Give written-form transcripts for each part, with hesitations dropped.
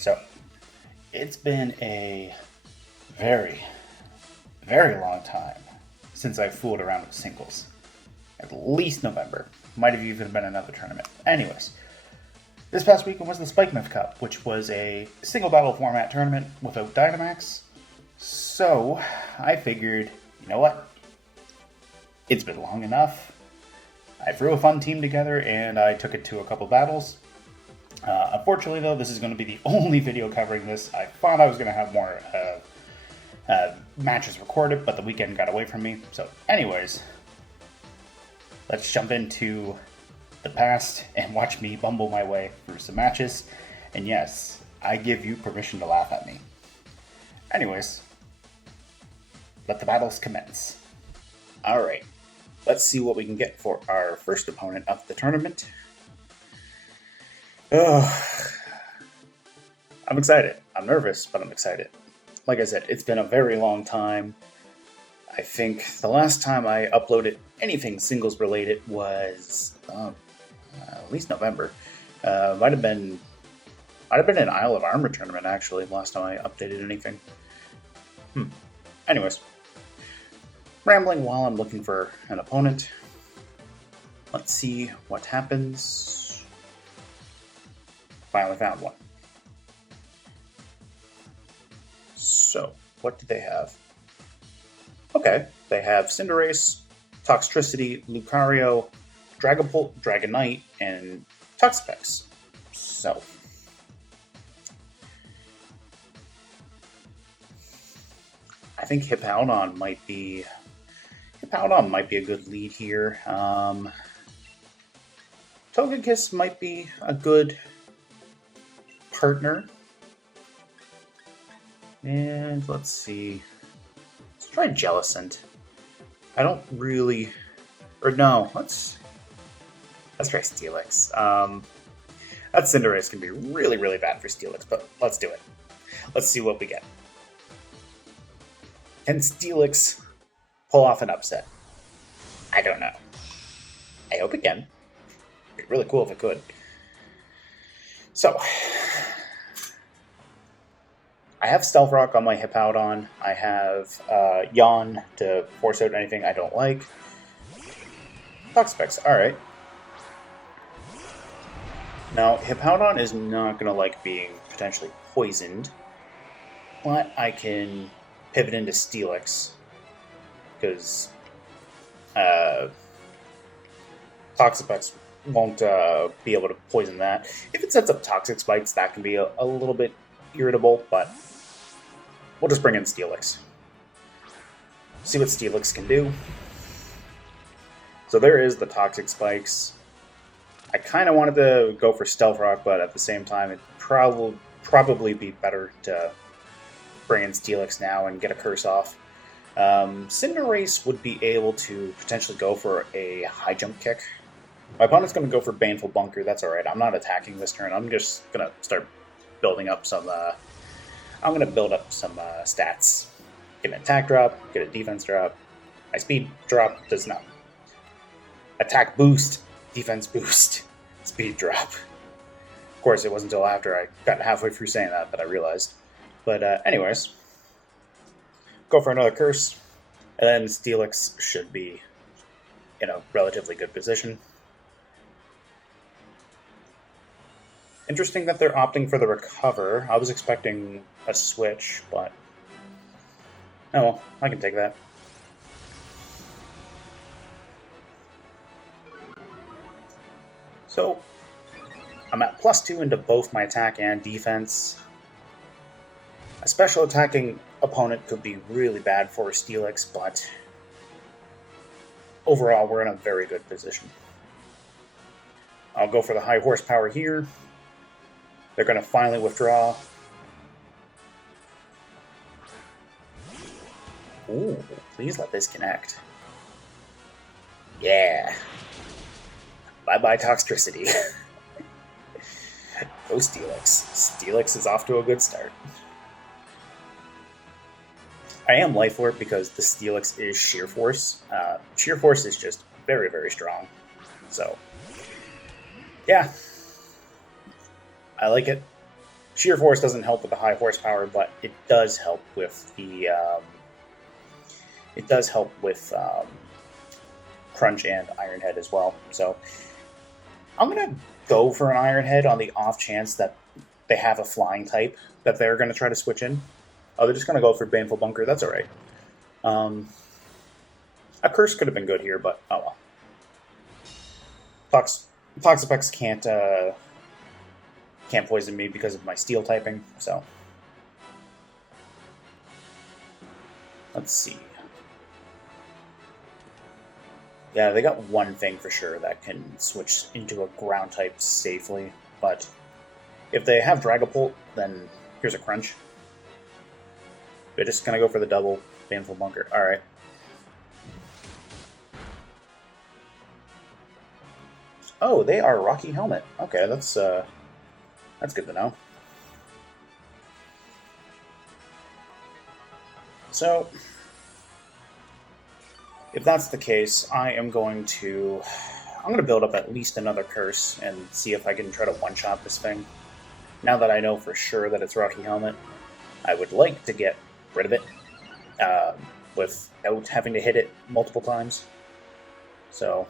So, it's been a very, very long time since I've fooled around with singles. At least November. Might have even been another tournament. Anyways, this past weekend was the Spikemuth Cup, which was a single battle format tournament without Dynamax. So, I figured, you know what? It's been long enough. I threw a fun team together and I took it to a couple battles. Unfortunately, though, this is going to be the only video covering this. I thought I was going to have more matches recorded, but the weekend got away from me. So, anyways, let's jump into the past and watch me bumble my way through some matches. And yes, I give you permission to laugh at me. Anyways, let the battles commence. Alright, let's see what we can get for our first opponent of the tournament. I'm excited. I'm nervous, but I'm excited. Like I said, it's been a very long time. I think the last time I uploaded anything singles related was at least November. Might have been an Isle of Armor tournament actually. Last time I updated anything. Anyways, rambling while I'm looking for an opponent. Let's see what happens. Finally found one. So, what do they have? Okay, they have Cinderace, Toxtricity, Lucario, Dragapult, Dragonite, and Toxapex. So, I think Hippowdon might be a good lead here. Togekiss might be a good partner. And let's see. Let's try Jellicent. I don't really... Or no, let's try Steelix. That Cinderace can be really, really bad for Steelix, but let's do it. Let's see what we get. Can Steelix pull off an upset? I don't know. I hope it can. It'd be really cool if it could. So, I have Stealth Rock on my Hippowdon. I have Yawn to force out anything I don't like. Toxapex, alright. Now, Hippowdon is not going to like being potentially poisoned, but I can pivot into Steelix, because Toxapex won't be able to poison that. If it sets up Toxic Spikes, that can be a little bit irritable, but we'll just bring in Steelix. See what Steelix can do. So there is the Toxic Spikes. I kind of wanted to go for Stealth Rock, but at the same time, it'd probably be better to bring in Steelix now and get a curse off. Cinderace would be able to potentially go for a high jump kick. My opponent's going to go for Baneful Bunker. That's alright. I'm not attacking this turn. I'm just going to start building up some... I'm going to build up some stats. Get an attack drop, get a defense drop. My speed drop does not. Attack boost, defense boost, speed drop. Of course, it wasn't until after I got halfway through saying that I realized. But anyways, go for another curse, and then Steelix should be in a relatively good position. Interesting that they're opting for the recover. I was expecting a switch, but oh well, I can take that. So, I'm at +2 into both my attack and defense. A special attacking opponent could be really bad for Steelix, but overall we're in a very good position. I'll go for the high horsepower here. They're going to finally withdraw. Ooh, please let this connect. Yeah. Bye-bye Toxtricity. Go Steelix. Steelix is off to a good start. I am Life Orb because the Steelix is Sheer Force. Sheer Force is just very, very strong. So, yeah. I like it. Sheer Force doesn't help with the high horsepower, but it does help with the Crunch and Iron Head as well. So I'm gonna go for an Iron Head on the off chance that they have a flying type that they're gonna try to switch in. Oh, they're just gonna go for Baneful Bunker. That's all right. A Curse could have been good here, but oh well. Toxapex can't poison me because of my steel typing, so let's see. Yeah, they got one thing for sure that can switch into a ground type safely, but if they have Dragapult, then here's a Crunch. They're just gonna go for the double Baneful Bunker. Alright. Oh, they are Rocky Helmet. Okay, that's good to know. So, if that's the case, I'm going to build up at least another Curse and see if I can try to one-shot this thing. Now that I know for sure that it's Rocky Helmet, I would like to get rid of it without having to hit it multiple times. So,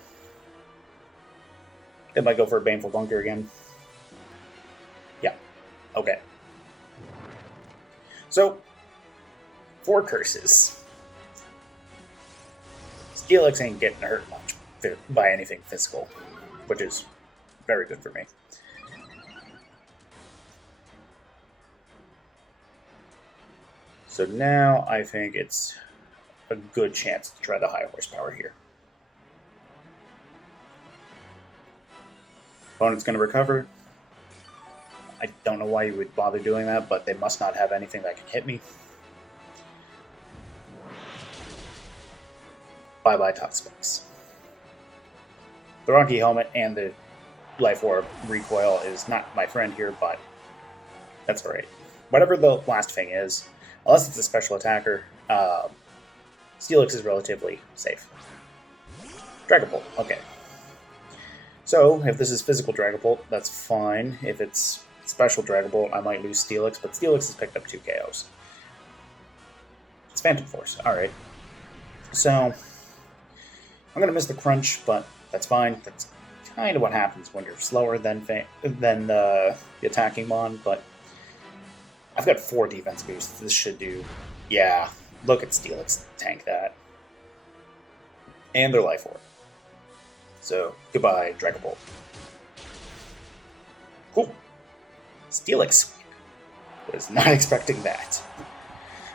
it might go for a Baneful Bunker again. Yeah. Okay. So, 4 curses. Steelix ain't getting hurt much by anything physical, which is very good for me. So now I think it's a good chance to try the high horsepower here. Opponent's going to recover. I don't know why you would bother doing that, but they must not have anything that can hit me. Bye-bye Toxapex. The Rocky Helmet and the Life Orb recoil is not my friend here, but that's alright. Whatever the last thing is, unless it's a special attacker, Steelix is relatively safe. Dragapult, okay. So, if this is physical Dragapult, that's fine. If it's special Dragapult, I might lose Steelix, but Steelix has picked up 2 KOs. It's Phantom Force, alright. So, I'm going to miss the Crunch, but that's fine. That's kind of what happens when you're slower than the attacking mon, but I've got 4 defense boosts. This should do... Yeah, look at Steelix tank that. And their Life Orb. So, goodbye, Dragapult. Cool. Steelix sweep. Was not expecting that.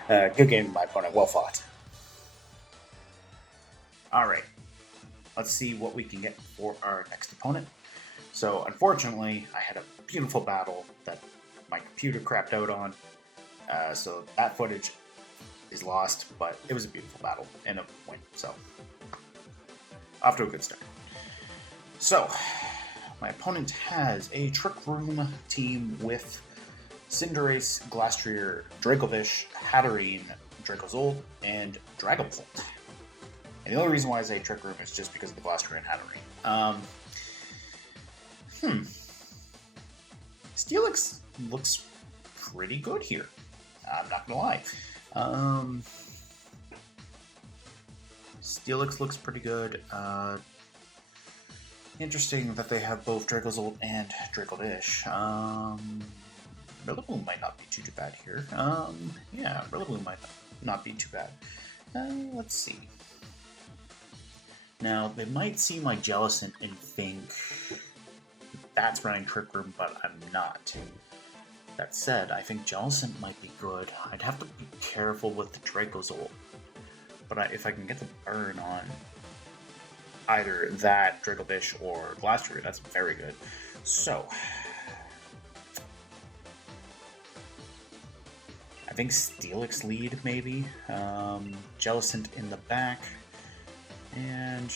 Good game, my opponent. Well fought. Alright. Let's see what we can get for our next opponent. So, unfortunately, I had a beautiful battle that my computer crapped out on. So, that footage is lost, but it was a beautiful battle and a win. So, off to a good start. So, my opponent has a Trick Room team with Cinderace, Glastrier, Dracovish, Hatterene, Dracozolt, and Dragapult. And the only reason why I say Trick Room is just because of the Glastrier and Hatterene. Steelix looks pretty good here. I'm not gonna lie. Steelix looks pretty good. Interesting that they have both Dracozolt and Dracovish. Rillaboom might not be too bad here. Yeah, Rillaboom might not be too bad. Let's see. Now, they might see my Jellicent and think that's running Trick Room, but I'm not. That said, I think Jellicent might be good. I'd have to be careful with the Dracozolt. But if I can get the burn on either that, Dracovish, or Glastrier, that's very good. So, I think Steelix lead, maybe. Jellicent in the back. And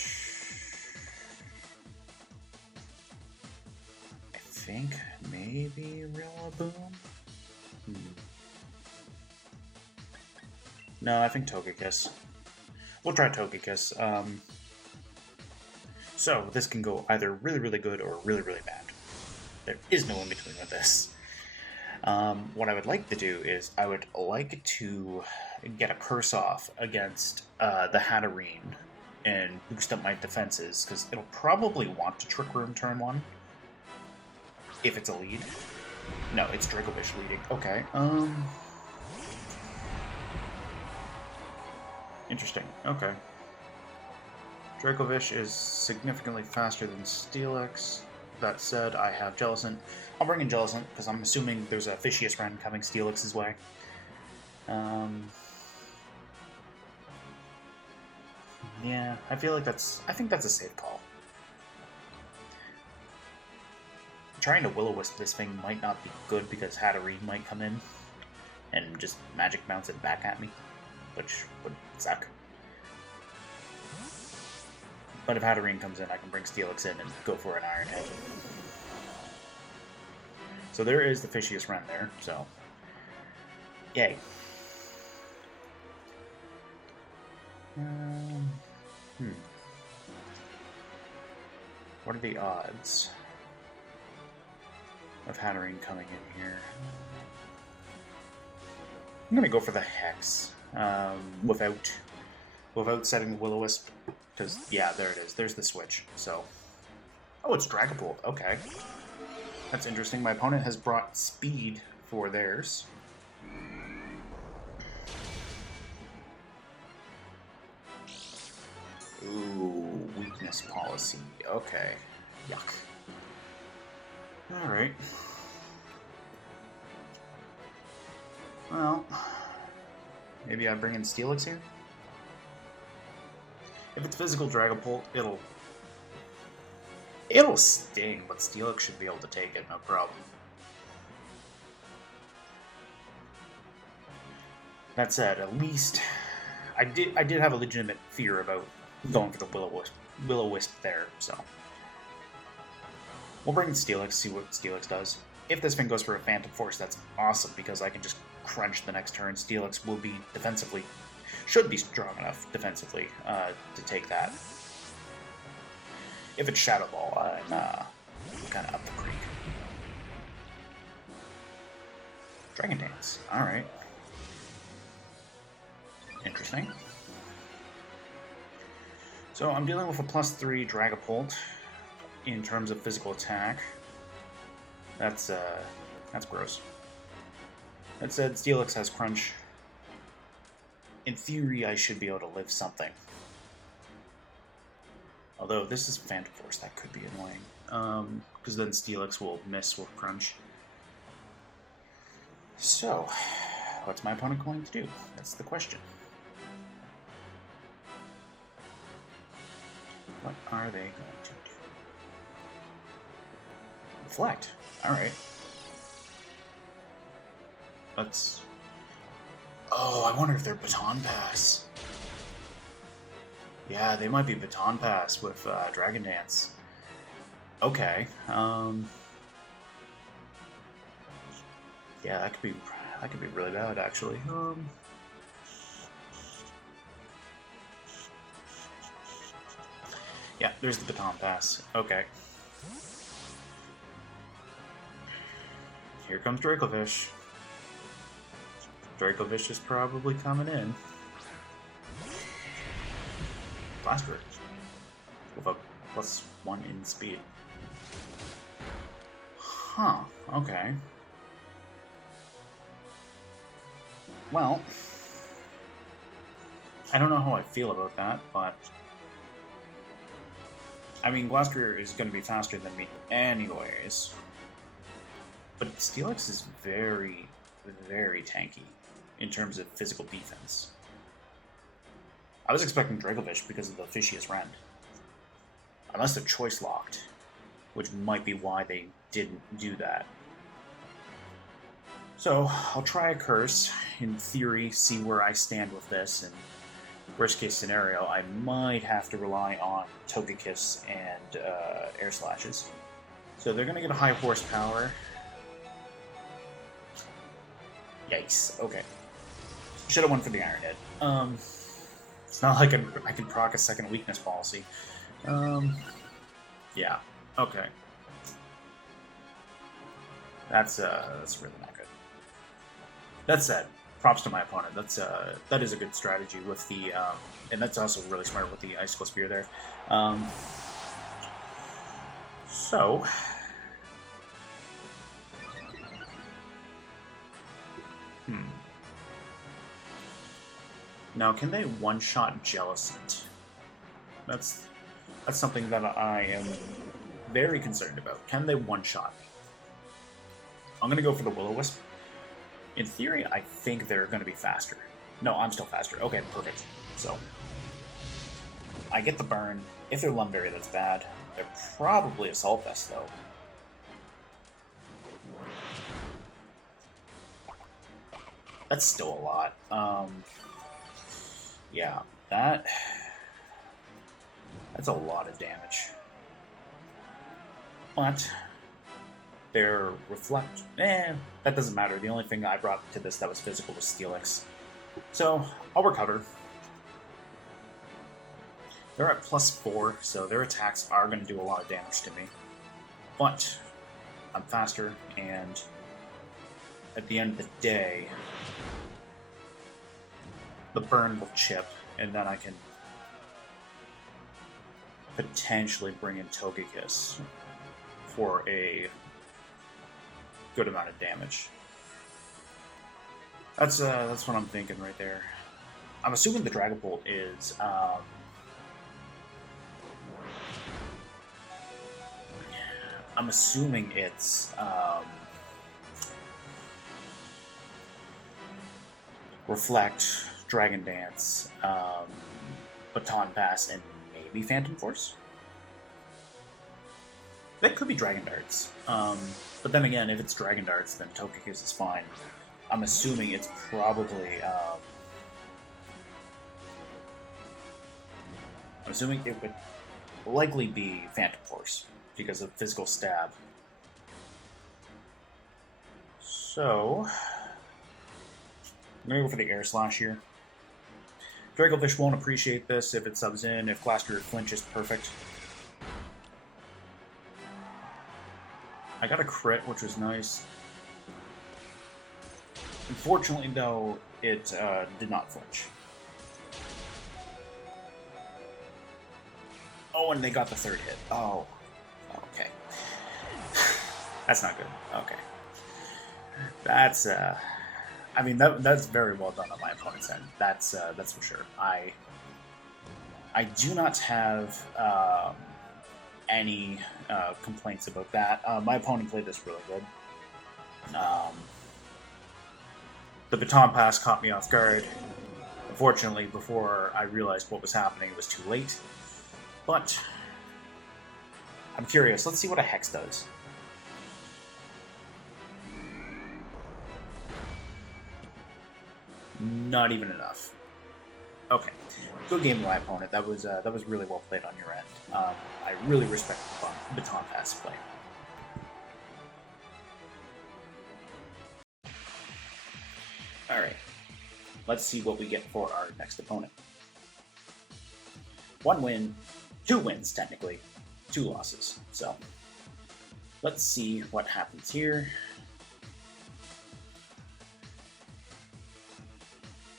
I think maybe Rillaboom? No, I think Togekiss. We'll try Togekiss. So, this can go either really, really good or really, really bad. There is no in-between with this. What I would like to do is I would like to get a curse off against the Hatterene and boost up my defenses, because it'll probably want to Trick Room turn 1 if it's a lead. No, it's Dracovish leading. Okay, interesting. Okay. Dracovish is significantly faster than Steelix. That said, I have Jellicent. I'll bring in Jellicent, because I'm assuming there's a Fishious Wren coming Steelix's way. Yeah, I think that's a safe call. Trying to Will-O-Wisp this thing might not be good, because Hatterene might come in and just Magic bounce it back at me, which would suck. But if Hatterene comes in, I can bring Steelix in and go for an Iron Head. So there is the Fishious Wren there, so yay. What are the odds of Hatterene coming in here? I'm gonna go for the Hex without setting the Will-O-Wisp, because yeah, there it is. There's the switch. So, oh, it's Dragapult. Okay, that's interesting. My opponent has brought speed for theirs. Ooh, weakness policy. Okay. Yuck. Alright. Well, maybe I bring in Steelix here? If it's physical Dragapult, it'll sting, but Steelix should be able to take it, no problem. That said, at least I did have a legitimate fear about going for the Will-O-Wisp there, so we'll bring in Steelix, see what Steelix does. If this thing goes for a Phantom Force, that's awesome, because I can just crunch the next turn. Steelix will be defensively, should be strong enough defensively to take that. If it's Shadow Ball, I'm kind of up the creek. Dragon Dance, alright. Interesting. So I'm dealing with a +3 Dragapult in terms of physical attack. That's gross. That said, Steelix has Crunch. In theory, I should be able to live something. Although this is Phantom Force, that could be annoying. Because then Steelix will miss with Crunch. So, what's my opponent going to do? That's the question. What are they going to do? Reflect. Alright. Let's... Oh, I wonder if they're Baton Pass. Yeah, they might be Baton Pass with Dragon Dance. Okay. Yeah, that could be really bad, actually. Yeah, there's the Baton Pass. Okay. Here comes Dracovish. Dracovish is probably coming in. Blaster with a +1 in speed. Huh, okay. Well, I don't know how I feel about that, but I mean, Blaster is going to be faster than me anyways. But Steelix is very, very tanky in terms of physical defense. I was expecting Dracovish because of the Fishious Wren. Unless they're choice locked, which might be why they didn't do that. So, I'll try a Curse, in theory, see where I stand with this, and worst case scenario, I might have to rely on Togekiss and Air Slashes. So they're going to get a high horsepower. Yikes, okay. Should have went for the Iron Head. It's not like I can proc a second weakness policy. Yeah, okay. That's really not good. That said, props to my opponent. That is a good strategy with the, and that's also really smart with the Icicle Spear there. So, now can they one-shot Jellicent? That's something that I am very concerned about. Can they one-shot? I'm gonna go for the Will-O-Wisp. In theory, I think they're going to be faster. No, I'm still faster. Okay, perfect. So, I get the burn. If they're Lumberry, that's bad. They're probably Assault Vest, though. That's still a lot. Yeah, that's a lot of damage. But their Reflect, that doesn't matter. The only thing I brought to this that was physical was Steelix. So, I'll recover. They're at +4, so their attacks are going to do a lot of damage to me. But, I'm faster, and at the end of the day, the burn will chip, and then I can potentially bring in Togekiss for a good amount of damage. That's what I'm thinking right there. I'm assuming the Dragapult is I'm assuming it's Reflect, Dragon Dance, Baton Pass, and maybe Phantom Force. That could be Dragon Darts. But then again, if it's Dragon Darts, then Togekiss is fine. I'm assuming it's probably... I'm assuming it would likely be Phantom Force, because of Physical Stab. So... I'm going to go for the Air Slash here. Dracovish won't appreciate this if it subs in. If Glastrier flinches, perfect. I got a crit, which was nice. Unfortunately, though, it did not flinch. Oh, and they got the third hit. Oh, okay. That's not good. Okay. That's, I mean, that's very well done on my opponent's end. That's for sure. I do not have any complaints about that. My opponent played this really good. The Baton Pass caught me off guard. Unfortunately, before I realized what was happening, it was too late. But I'm curious. Let's see what a Hex does. Not even enough. Okay, good game of my opponent. That was really well played on your end. I really respect the Baton Pass play. All right, let's see what we get for our next opponent. 1 win, 2 wins technically, 2 losses. So let's see what happens here.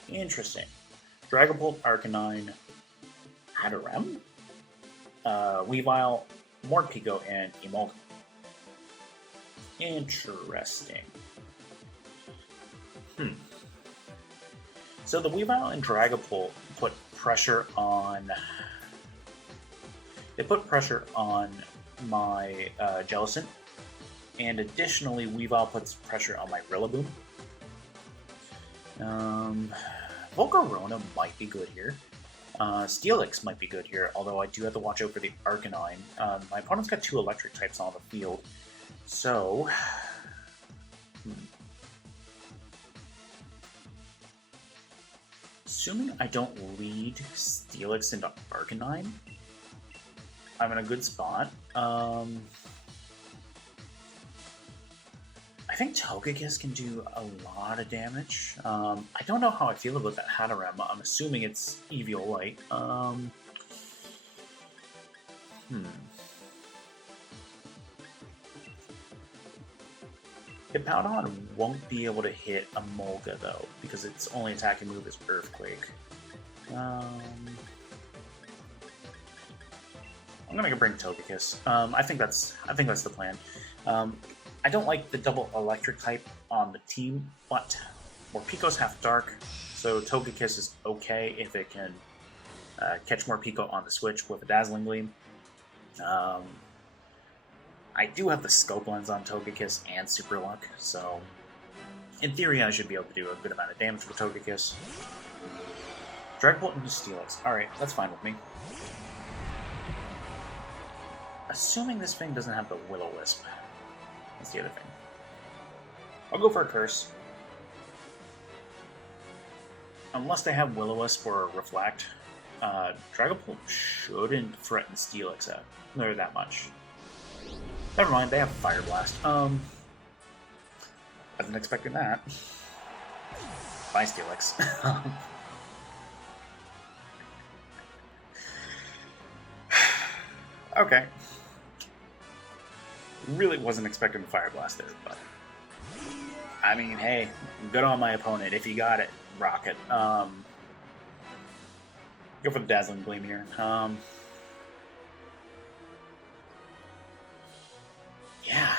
Interesting. Dragapult, Arcanine, Hatterem, Weavile, Morpeko, and Emolga. Interesting. So the Weavile and Dragapult put pressure on... They put pressure on my Jellicent, and additionally, Weavile puts pressure on my Rillaboom. Volcarona might be good here. Steelix might be good here, although I do have to watch out for the Arcanine. My opponent's got 2 electric types on the field, so... Assuming I don't lead Steelix into Arcanine, I'm in a good spot. I think Togekiss can do a lot of damage. I don't know how I feel about that Hatterem. I'm assuming it's Eviolite. Hippowdon won't be able to hit a Molga though, because its only attacking move is Earthquake. I'm gonna bring Togekiss. I think that's the plan. I don't like the double electric type on the team, but Morpiko's half dark, so Togekiss is okay if it can catch Morpeko on the switch with a Dazzling Gleam. I do have the Scope Lens on Togekiss and Super Luck, so in theory I should be able to do a good amount of damage with Togekiss. Dragon Bolt into Steelix. Alright, that's fine with me. Assuming this thing doesn't have the Will-O-Wisp. That's the other thing. I'll go for a Curse. Unless they have Will-O-Wisp or Reflect, Dragon Bolt shouldn't threaten Steelix out there that much. Never mind, they have Fire Blast. Wasn't expecting that. Bye, Steelix. Okay. Really wasn't expecting the Fire Blast there, but I mean, hey, good on my opponent. If you got it, rock it. Go for the Dazzling Gleam here. Yeah,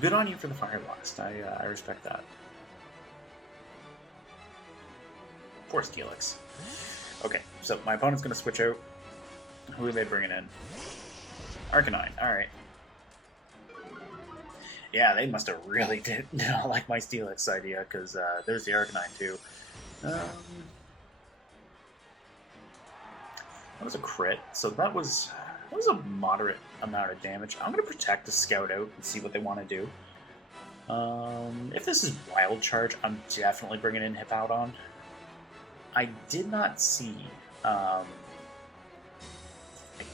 good on you for the Fire Blast. I respect that. Poor Steelix. Okay, so my opponent's going to switch out. Who are they bringing in? Arcanine, alright. Yeah, they must have really did not like my Steelix idea, because there's the Arcanine too. That was a crit, so that was a moderate amount of damage. I'm going to protect the Scout out and see what they want to do. If this is Wild Charge, I'm definitely bringing in Hippowdon. I did not see an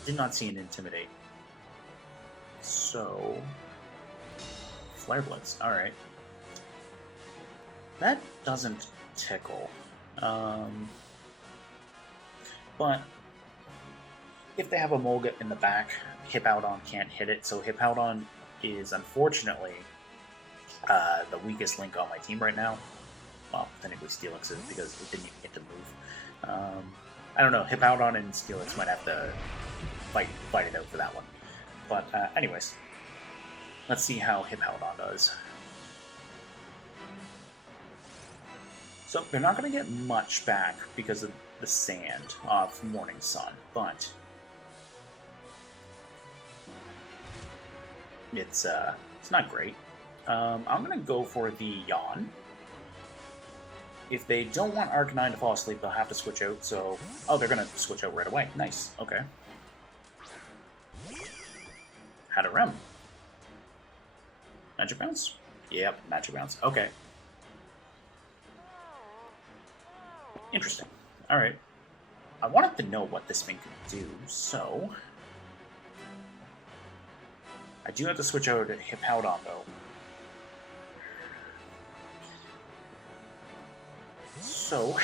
Intimidate. So, Flare Blitz, alright. That doesn't tickle. But if they have a Molga in the back, Hippowdon can't hit it, so Hippowdon is unfortunately the weakest link on my team right now. Well, technically Steelix is, because it didn't even get to move. I don't know, Hippowdon and Steelix might have to fight it out for that one. But anyways, let's see how Hippowdon does. So they're not going to get much back because of the sand off Morning Sun, but it's not great. I'm going to go for the Yawn. If they don't want Arcanine to fall asleep, they'll have to switch out, so... Oh, they're going to switch out right away. Nice, okay. Had a Rem. Magic Bounce? Yep, Magic Bounce. Okay. Interesting. Alright. I wanted to know what this thing could do, so... I do have to switch over to Hippowdon, though. So...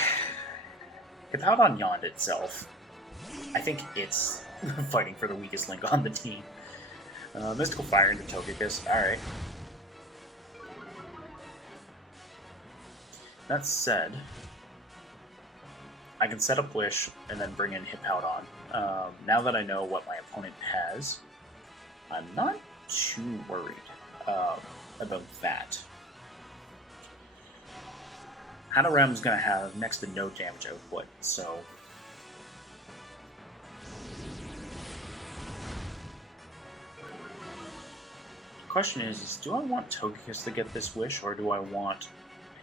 Hippowdon yawned itself. I think it's fighting for the weakest link on the team. Mystical Fire into Togekiss. Alright. That said, I can set up Wish and then bring in Hippowdon. Now that I know what my opponent has, I'm not too worried about that. Hanorem's going to have next to no damage output, so... The question is do I want Togekiss to get this Wish, or do I want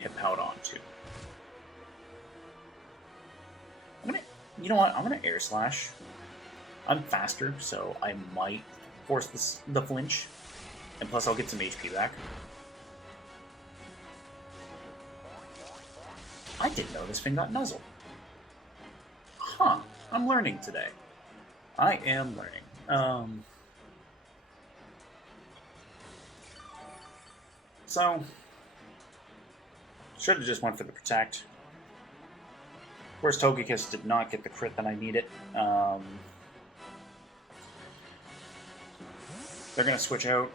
Hippowdon to? You know what? I'm going to Air Slash. I'm faster, so I might force the flinch. And plus I'll get some HP back. I didn't know this thing got Nuzzle. Huh. I'm learning today. I am learning. So, should have just went for the Protect. Of course, Togekiss did not get the crit that I needed. They're going to switch out.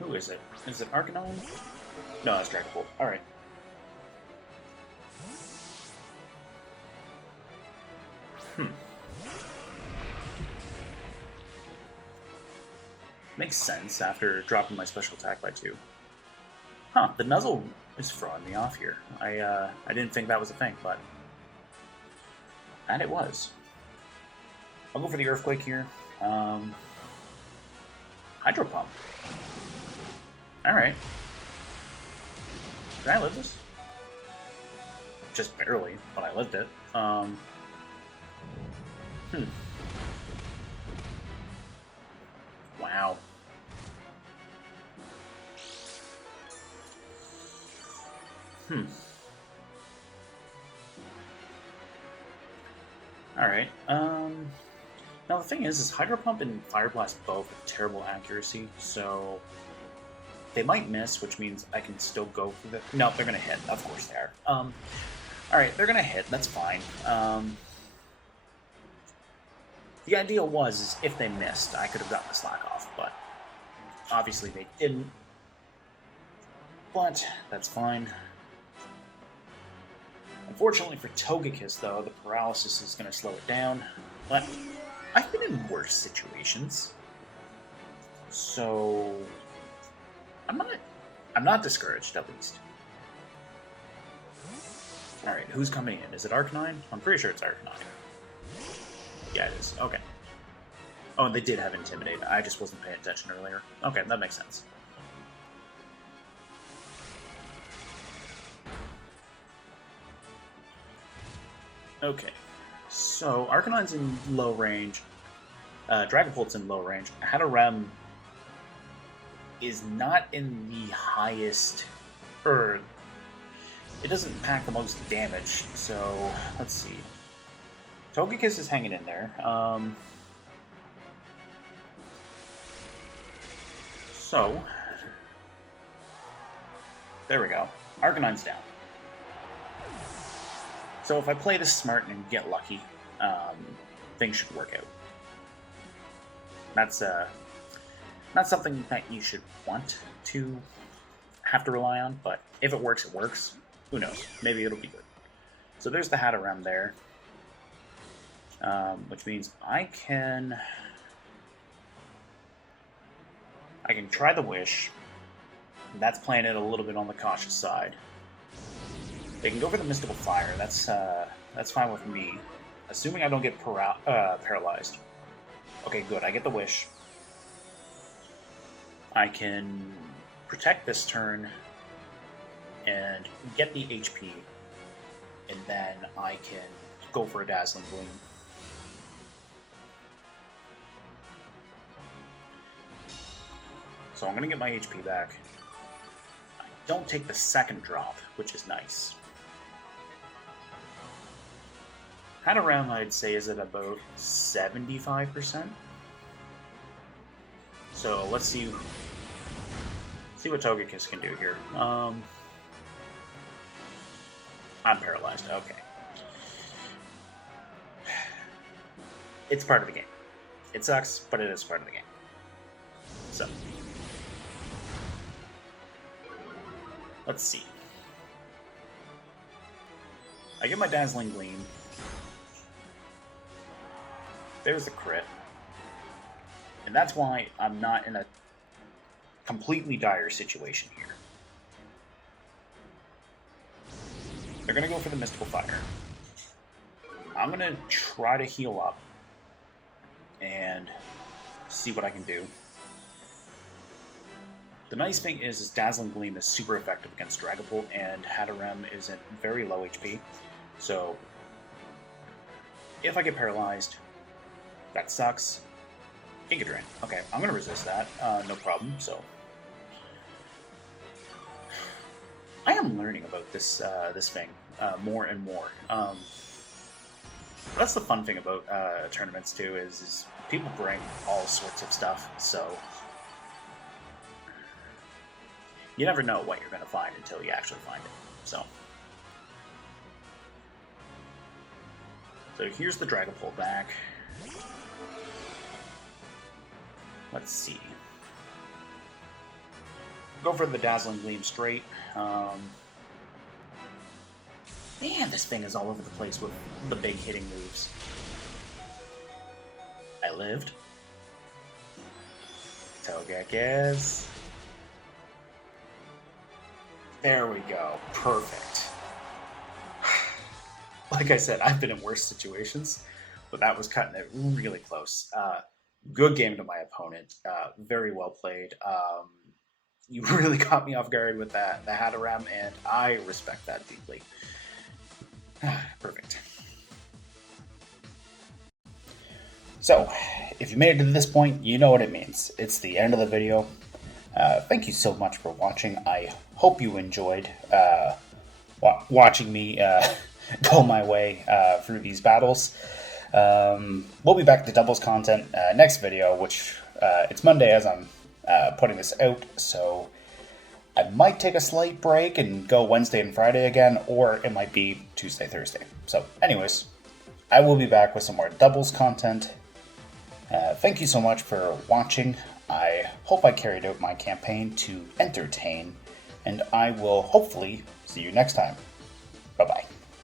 Who is it? Is it Arcanine? No, that's Dragapult. Alright. Makes sense after dropping my special attack by 2. Huh, the Nuzzle is throwing me off here. I didn't think that was a thing, but... And it was. I'll go for the Earthquake here. Hydro Pump. Alright. Did I live this? Just barely, but I lived it. Wow. Alright, now the thing is Hydro Pump and Fire Blast both have terrible accuracy, so they might miss, which means I can still go for the... No, they're gonna hit. Of course they are. Alright, they're gonna hit. That's fine. The idea is if they missed, I could have gotten the slack off, but obviously they didn't. But that's fine. Unfortunately for Togekiss, though, the paralysis is going to slow it down. But I've been in worse situations, so I'm not discouraged, at least. All right, who's coming in? Is it Arcanine? I'm pretty sure it's Arcanine. Yeah, it is. Okay. Oh, and they did have Intimidate. I just wasn't paying attention earlier. Okay, that makes sense. Okay, so Arcanine's in low range. Dragapult's in low range. Hatterem is not in the highest... It doesn't pack the most damage, so let's see. Togekiss is hanging in there. So, there we go. Arcanine's down. So if I play this smart and get lucky, things should work out. That's not something that you should want to have to rely on, but if it works, it works. Who knows? Maybe it'll be good. So there's the Hatterem there, which means I can try the Wish. That's playing it a little bit on the cautious side. They can go for the Mystical Fire. That's fine with me, assuming I don't get paralyzed. Okay, good. I get the Wish. I can protect this turn and get the HP, and then I can go for a Dazzling Gleam. So I'm going to get my HP back. I don't take the second drop, which is nice. Hatterem, I'd say, is at about 75%. So let's see what Togekiss can do here. I'm paralyzed. Okay. It's part of the game. It sucks, but it is part of the game. So let's see. I get my Dazzling Gleam. There's the crit. And that's why I'm not in a completely dire situation here. They're going to go for the Mystical Fire. I'm going to try to heal up and see what I can do. The nice thing is Dazzling Gleam is super effective against Dragapult, and Hatterem is at very low HP. So if I get paralyzed, that sucks. Giga Drain. Okay, I'm going to resist that. No problem. So I am learning about this this thing more and more. That's the fun thing about tournaments too, is people bring all sorts of stuff. So you never know what you're going to find until you actually find it. So here's the Dragapult back. Let's see. Go for the Dazzling Gleam straight. Man, this thing is all over the place with the big hitting moves. I lived. Togekiss. There we go. Perfect. Like I said, I've been in worse situations, but that was cutting it really close. Good game to my opponent. Very well played. You really caught me off guard with the Hatterem, and I respect that deeply. Perfect. So, if you made it to this point, you know what it means. It's the end of the video. Thank you so much for watching. I hope you enjoyed watching me go my way through these battles. We'll be back to doubles content next video, which it's Monday as I'm putting this out, so I might take a slight break and go Wednesday and Friday again, or it might be Tuesday, Thursday. So anyways, I will be back with some more doubles content. Thank you so much for watching. I hope I carried out my campaign to entertain, and I will hopefully see you next time. Bye-bye.